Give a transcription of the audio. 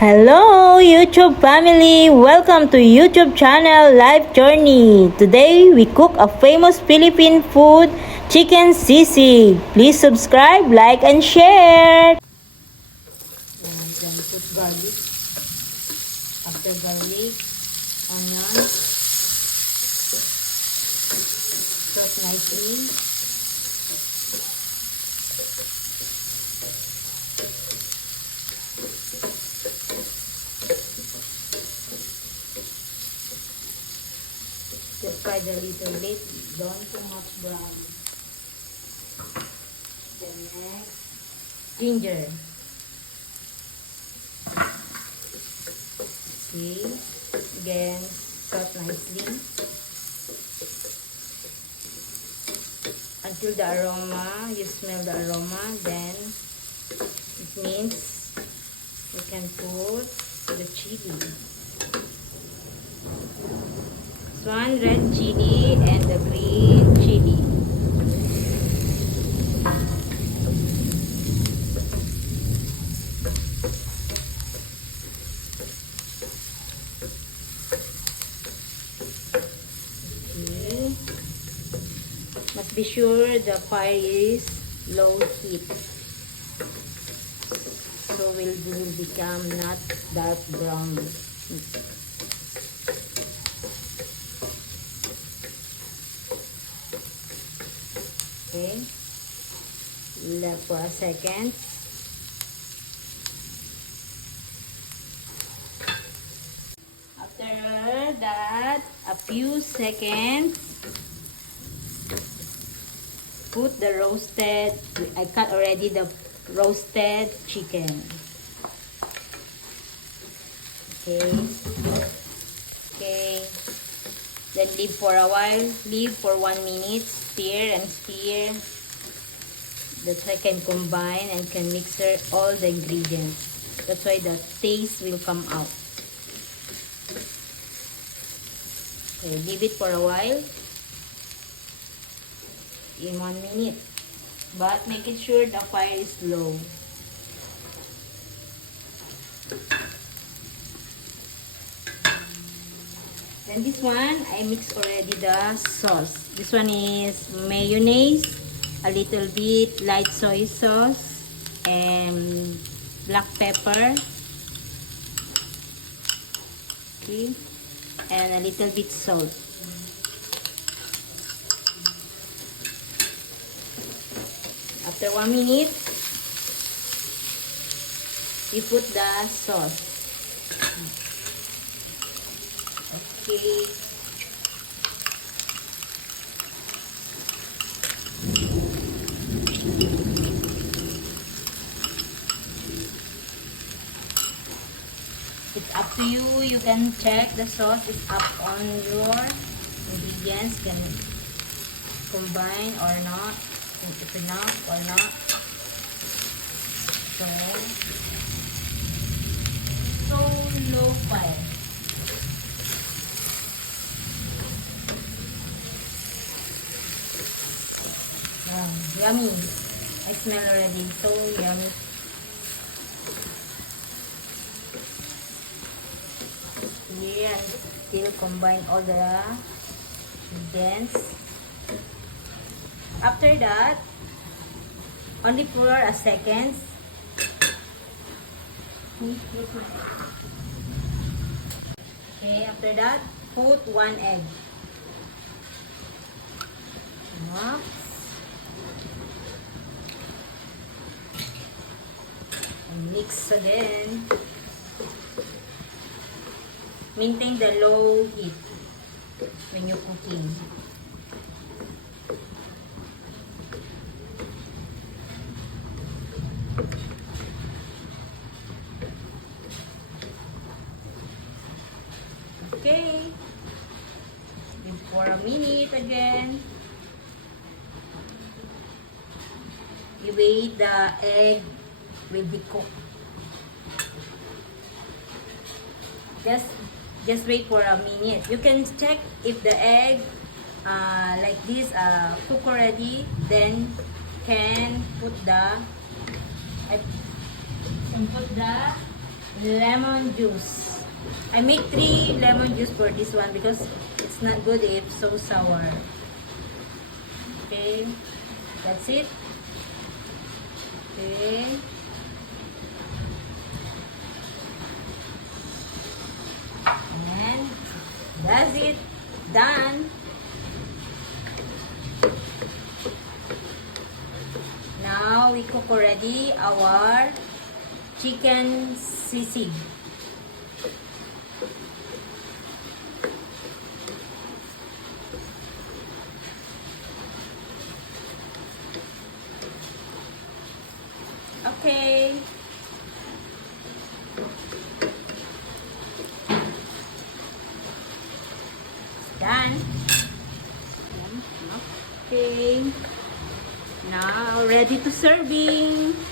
Hello YouTube family! Welcome to YouTube channel Life Journey. Today we cook a famous Philippine food, chicken sisi. Please subscribe, like and share. Then put garlic. After garlic, onion. Sauce nicely. Just fry a little bit, don't too much brown. Then next, ginger. Okay, again, saute nicely until the aroma, you smell the aroma, then it means you can put the chili. This one, red chili and the green chili. Okay. Must be sure the fire is low heat. So will become not dark brown. Okay, left for a second. After that, a few seconds, put the roasted, I cut already the roasted chicken. Okay, then leave for a while, leave for 1 minute, stir and stir. That's why I can combine and can mix all the ingredients. That's why the taste will come out. Okay, leave it for a while, in 1 minute. But make it sure the fire is low. Then this one, I mix already the sauce. This one is mayonnaise, a little bit light soy sauce, and black pepper. Okay, and a little bit salt. After 1 minute, you put the sauce. Okay. It's up to you. You can check the sauce is up on your ingredients. Can combine or not. If enough or not. So low fire. Yummy. I smell already. So yummy. Here and still combine all the ingredients. After that, only for a second. Okay, after that, put 1 egg. And mix again. Maintain the low heat when you're cooking. Okay, leave for a minute again. You wait, the egg will be cooked. Just wait for a minute. You can check if the egg like this cook already. Then can put the lemon juice. I make 3 lemon juice for this one because it's not good if so sour. Okay, that's it. Okay. And that's it. Done. Now we cook already our chicken sisig. Okay. Done. Okay. Now ready to serving.